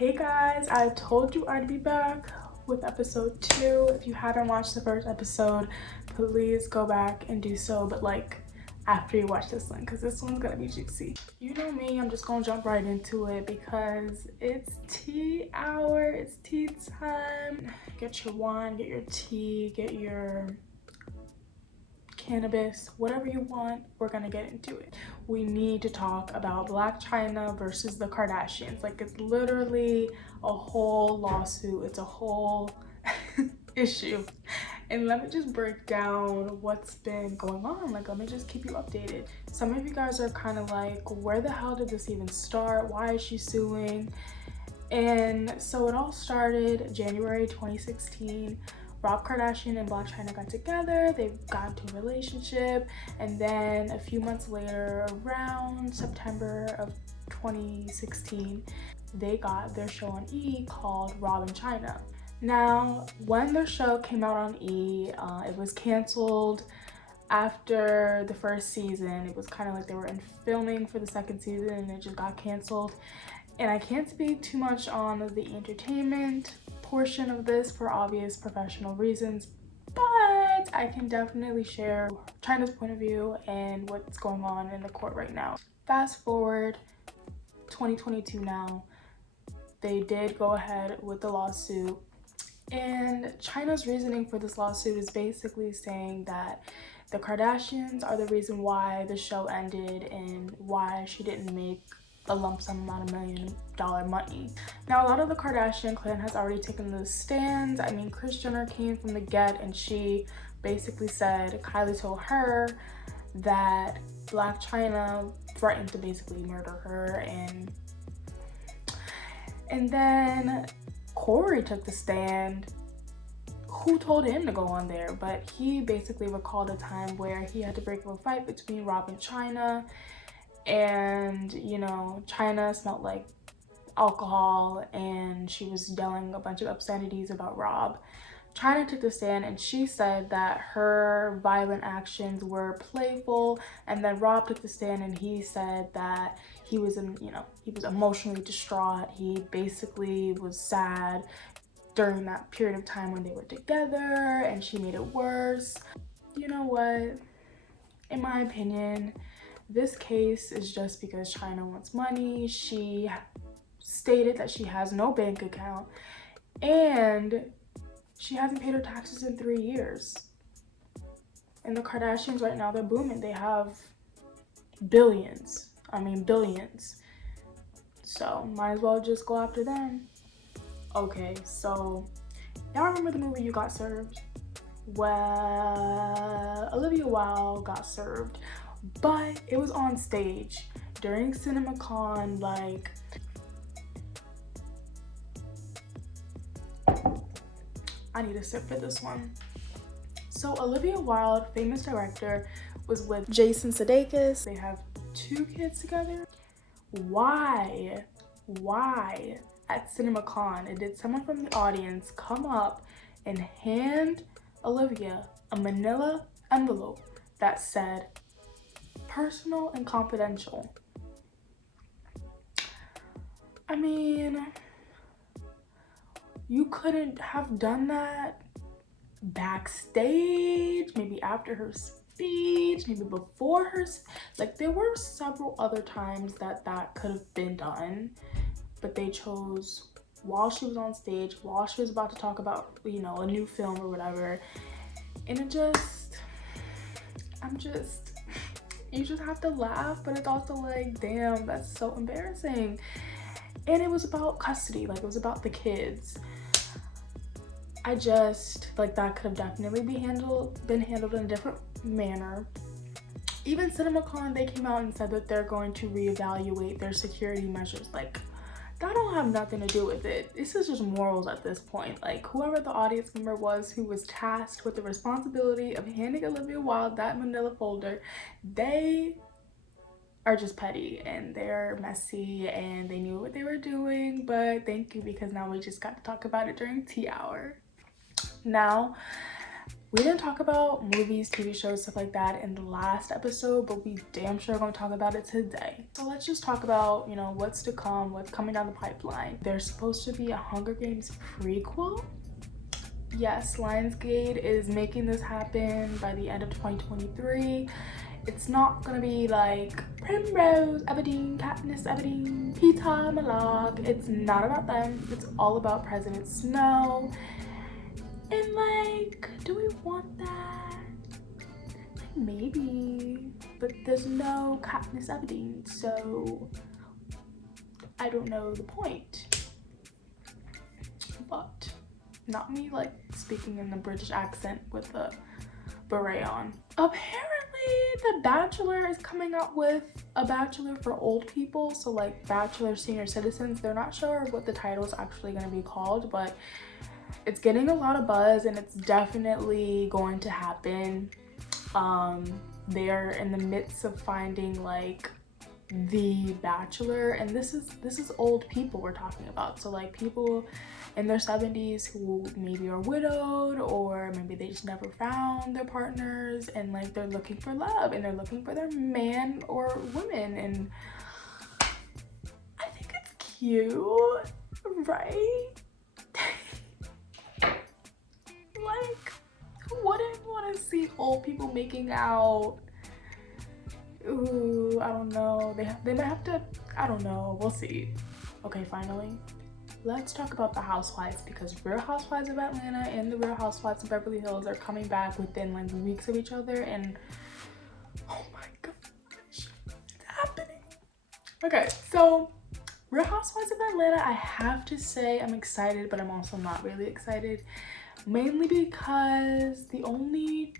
Hey guys, I told you I'd be back with episode 2. If you haven't watched the first episode, please go back and do so, but like after you watch this one, because this one's gonna be juicy. You know me, I'm just gonna jump right into it because it's tea hour, it's tea time. Get your wine, get your tea, get your cannabis, whatever you want. We're gonna get into it. We need to talk about Blac Chyna versus the Kardashians. Like, it's literally a whole lawsuit, it's a whole issue. And let me just break down what's been going on. Like, let me just keep you updated. Some of you guys are kind of like, where the hell did this even start? Why is she suing? And so it all started January 2016. Rob Kardashian and Blac Chyna got together, they got into a relationship, and then a few months later, around September of 2016, they got their show on E called Rob and Chyna. Now, when their show came out on E, it was canceled after the first season. It was kind of like they were in filming for the second season and it just got canceled. And I can't speak too much on the entertainment portion of this for obvious professional reasons, but I can definitely share Chyna's point of view and what's going on in the court right now. Fast forward 2022 now, they did go ahead with the lawsuit, and Chyna's reasoning for this lawsuit is basically saying that the Kardashians are the reason why the show ended and why she didn't make a lump sum amount of $1 million money. Now, a lot of the Kardashian clan has already taken the stands. I mean, Kris Jenner came from the get and she basically said Kylie told her that Blac Chyna threatened to basically murder her, and then Corey took the stand. Who told him to go on there? But he basically recalled a time where he had to break up a fight between Rob and Chyna, and you know, Chyna smelled like alcohol and she was yelling a bunch of obscenities about Rob. Chyna took the stand and she said that her violent actions were playful, and then Rob took the stand and he said that he was he was emotionally distraught. He basically was sad during that period of time when they were together and she made it worse. You know what? In my opinion, this case is just because Chyna wants money. She stated that she has no bank account and she hasn't paid her taxes in 3 years. And the Kardashians right now, they're booming. They have billions. I mean, billions. So might as well just go after them. Okay, so y'all remember the movie You Got Served? Well, Olivia Wilde got served, but it was on stage during CinemaCon. Like, I need a sip for this one. So Olivia Wilde, famous director, was with Jason Sudeikis. They have 2 kids together. Why at CinemaCon did someone from the audience come up and hand Olivia a manila envelope that said personal and confidential? I mean, you couldn't have done that backstage, maybe after her speech, maybe before her like, there were several other times that could have been done, but they chose while she was on stage, while she was about to talk about, you know, a new film or whatever. And it just, you just have to laugh, but it's also like, damn, that's so embarrassing. And it was about custody, like, it was about the kids. I just, like, that could have definitely been handled in a different manner. Even CinemaCon, they came out and said that they're going to reevaluate their security measures. Like, that don't have nothing to do with it. This is just morals at this point. Like, whoever the audience member was who was tasked with the responsibility of handing Olivia Wilde that manila folder, they are just petty and they're messy and they knew what they were doing. But thank you, because now we just got to talk about it during tea hour. Now, We didn't talk about movies, TV shows, stuff like that in the last episode, but we damn sure are going to talk about it today. So let's just talk about, you know, what's to come, what's coming down the pipeline. There's supposed to be a Hunger Games prequel. Yes, Lionsgate is making this happen by the end of 2023. It's not gonna be like Primrose, Everdeen, Katniss Everdeen, Peeta, Malag. It's not about them. It's all about President Snow. And like, do we want that? Like, maybe, but there's no Katniss Everdeen, so I don't know the point. But not me like speaking in the British accent with a beret on. Apparently The Bachelor is coming out with a Bachelor for old people, so like Bachelor senior citizens. They're not sure what the title is actually going to be called, but it's getting a lot of buzz and it's definitely going to happen. They're in the midst of finding like the Bachelor, and this is old people we're talking about, so like people in their 70s who maybe are widowed, or maybe they just never found their partners, and like they're looking for love and they're looking for their man or woman, and I think it's cute, right? Like, who wouldn't want to see old people making out? Ooh, I don't know. They might have to, I don't know. We'll see. Okay, finally, let's talk about the Housewives, because Real Housewives of Atlanta and the Real Housewives of Beverly Hills are coming back within like weeks of each other, and oh my gosh, it's happening. Okay, so Real Housewives of Atlanta, I have to say I'm excited, but I'm also not really excited. Mainly because the only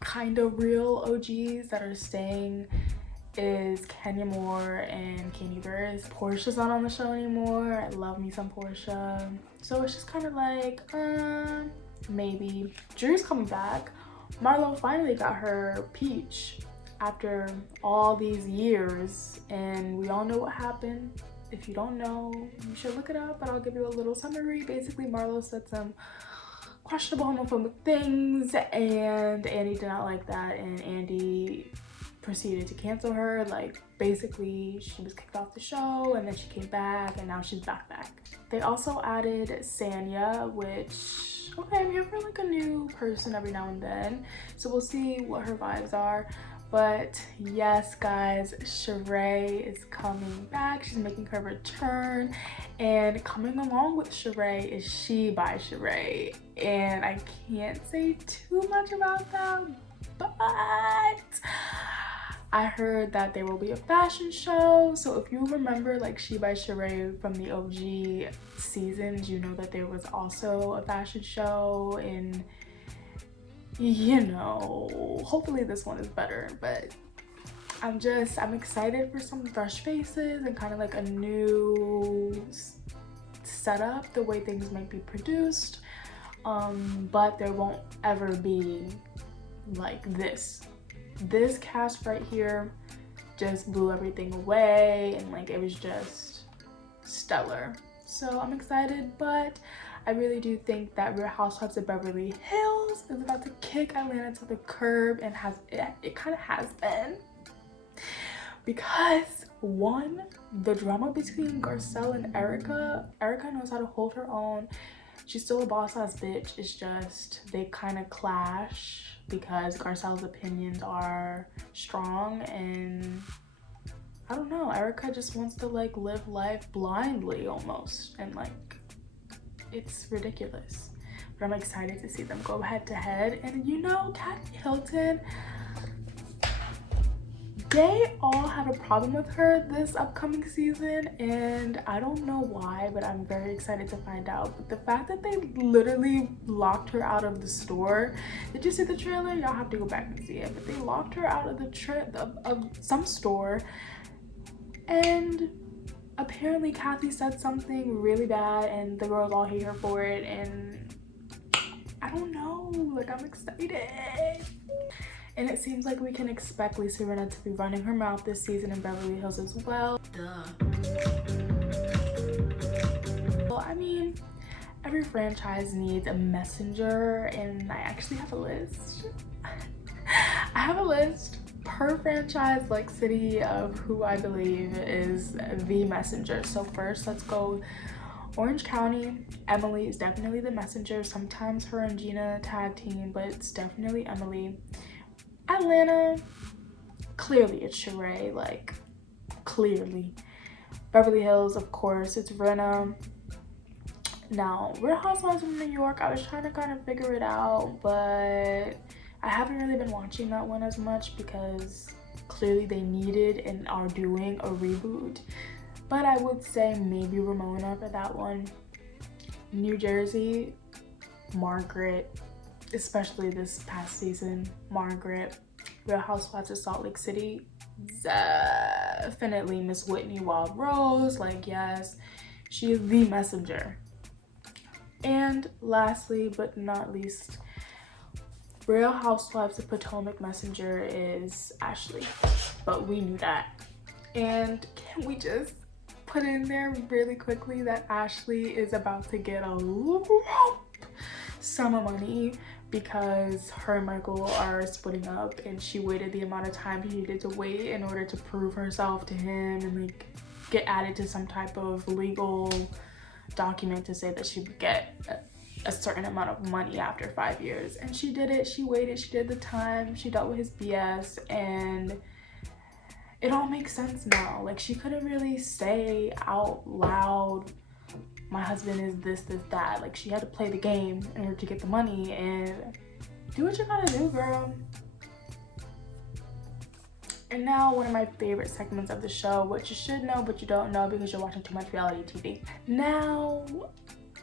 kind of real OGs that are staying is Kenya Moore and Kanye Burris. Portia's not on the show anymore. I love me some Portia. So it's just kind of like, maybe. Drew's coming back. Marlo finally got her peach after all these years, and we all know what happened. If you don't know, you should look it up, but I'll give you a little summary. Basically, Marlo said some questionable homophobic things, and Andy did not like that, and Andy proceeded to cancel her. Like, basically she was kicked off the show, and then she came back, and now she's back. They also added Sanya, which, okay, I'm here for like a new person every now and then, so we'll see what her vibes are. But yes, guys, Sheree is coming back. She's making her return, and coming along with Sheree is She by Sheree, and I can't say too much about that, but I heard that there will be a fashion show. So if you remember like She by Sheree from the OG seasons, you know that there was also a fashion show, and you know, hopefully this one is better. But I'm excited for some fresh faces and kind of like a new setup, the way things might be produced, but there won't ever be like this cast right here just blew everything away, and like it was just stellar. So I'm excited, but I really do think that Real Housewives of Beverly Hills is about to kick Atlanta to the curb, and it kind of has been, because one, the drama between Garcelle and Erica knows how to hold her own. She's still a boss ass bitch. It's just they kind of clash because Garcelle's opinions are strong, and I don't know, Erica just wants to like live life blindly almost, and like it's ridiculous. But I'm excited to see them go head to head. And you know, Kathy Hilton, they all have a problem with her this upcoming season, and I don't know why, but I'm very excited to find out. But the fact that they literally locked her out of the store, did you see the trailer? Y'all have to go back and see it. But they locked her out of the of some store, and apparently Kathy said something really bad, and the girls all hate her for it, and I don't know, like I'm excited. And it seems like we can expect Lisa Rinna to be running her mouth this season in Beverly Hills as well. Duh. Well, I mean, every franchise needs a messenger, and I actually have a list. I have a list per franchise, like city, of who I believe is the messenger. So first, let's go Orange County. Emily is definitely the messenger. Sometimes her and Gina tag team, but it's definitely Emily. Atlanta, clearly it's Sheree, like clearly. Beverly Hills, of course, it's Renna. Now, Real Housewives of New York, I was trying to kind of figure it out, but I haven't really been watching that one as much because clearly they needed and are doing a reboot. But I would say maybe Ramona for that one. New Jersey, Margaret, especially this past season, Margaret. Real Housewives of Salt Lake City, definitely Miss Whitney Wild Rose. Like, yes, she is the messenger. And lastly but not least, Real Housewives of Potomac messenger is Ashley, but we knew that. And can we just put in there really quickly that Ashley is about to get a lump sum of money because her and Michael are splitting up, and she waited the amount of time she needed to wait in order to prove herself to him and like get added to some type of legal document to say that she would get a certain amount of money after 5 years. And she did it. She waited, she did the time, she dealt with his BS, and it all makes sense now. Like, she couldn't really say out loud, my husband is this, that. Like, she had to play the game in order to get the money, and do what you gotta do, girl. And now, one of my favorite segments of the show, which you should know but you don't know because you're watching too much reality TV. Now,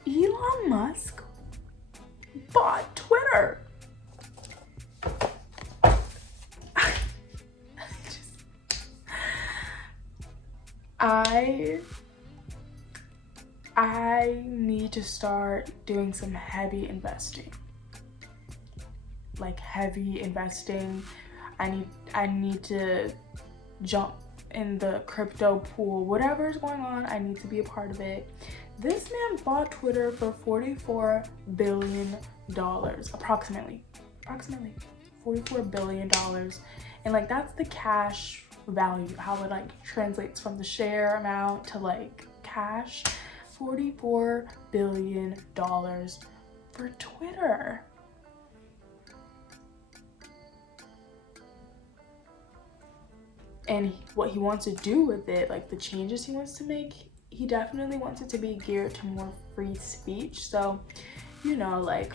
Elon Musk bought Twitter. I need to start doing some heavy investing. Like, heavy investing. I need to jump in the crypto pool. Whatever is going on, I need to be a part of it. This man bought Twitter for $44 billion, approximately $44 billion. And like, that's the cash value, how it like translates from the share amount to like cash. $44 billion for Twitter. And what he wants to do with it, like the changes he wants to make, he definitely wants it to be geared to more free speech. So, you know, like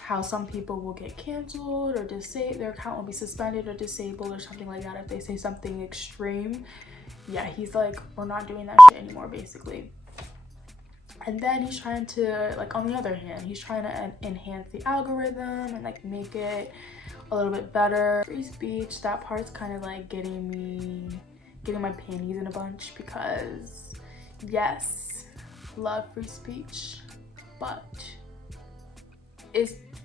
how some people will get canceled or their account will be suspended or disabled or something like that if they say something extreme. Yeah, he's like, we're not doing that shit anymore, basically. And then he's trying to, like, on the other hand, he's trying to enhance the algorithm and like make it a little bit better. Free speech, that part's kind of like getting my panties in a bunch because yes, love free speech, but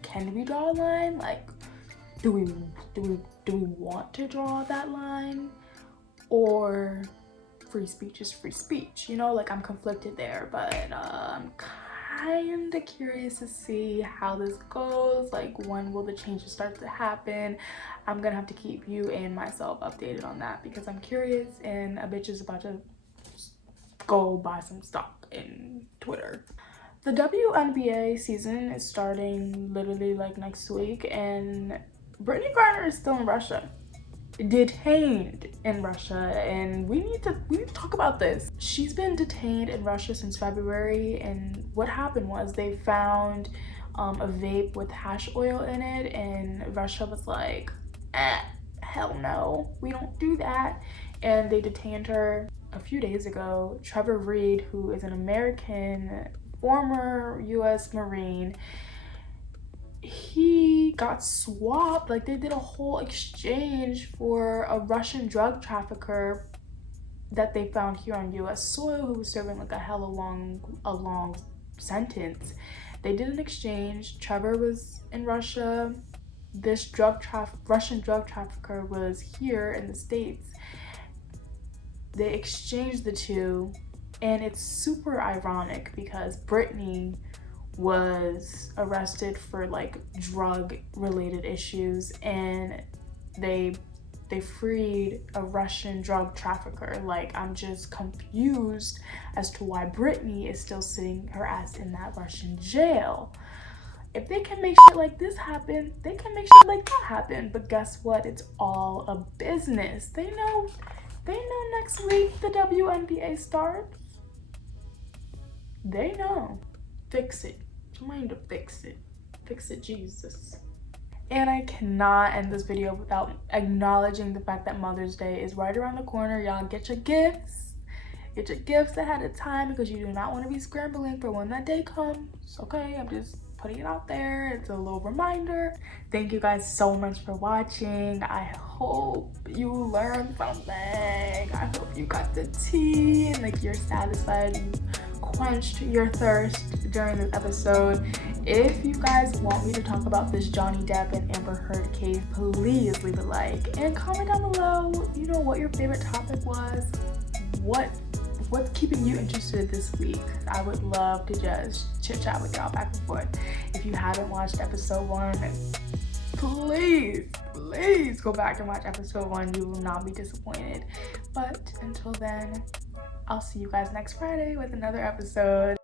can we draw a line? Like, do we want to draw that line? Or free speech is free speech, you know? Like, I'm conflicted there, but I'm kind of curious to see how this goes. Like, when will the changes start to happen? I'm gonna have to keep you and myself updated on that because I'm curious, and a bitch is about to go buy some stock in Twitter. The WNBA season is starting literally like next week, and Brittany Griner is still in Russia, detained in Russia, and we need to talk about this. She's been detained in Russia since February, and what happened was they found a vape with hash oil in it, and Russia was like, hell no, we don't do that, and they detained her a few days ago. Trevor Reed, who is an American former US Marine, he got swapped. Like, they did a whole exchange for a Russian drug trafficker that they found here on US soil who was serving like a long sentence. They did an exchange. Trevor was in Russia. This Russian drug trafficker was here in the States. They exchanged the two, And it's super ironic because Britney was arrested for like drug related issues, and they freed a Russian drug trafficker. Like, I'm just confused as to why Britney is still sitting her ass in that Russian jail. If they can make shit like this happen, they can make shit like that happen. But guess what? It's all a business. They know next week the WNBA starts. They know. Fix it. Somebody to fix it. Fix it, Jesus. And I cannot end this video without acknowledging the fact that Mother's Day is right around the corner. Y'all get your gifts. Get your gifts ahead of time because you do not want to be scrambling for when that day comes. Okay, I'm just putting it out there. It's a little reminder. Thank you guys so much for watching. I hope you learned something. I hope you got the tea and like you're satisfied. You quenched your thirst during this episode. If you guys want me to talk about this Johnny Depp and Amber Heard case, please leave a like and comment down below, you know, what your favorite topic was, what's keeping you interested this week. I would love to just chit chat with y'all back and forth. If you haven't watched episode 1, please go back and watch episode 1. You will not be disappointed. But until then, I'll see you guys next Friday with another episode.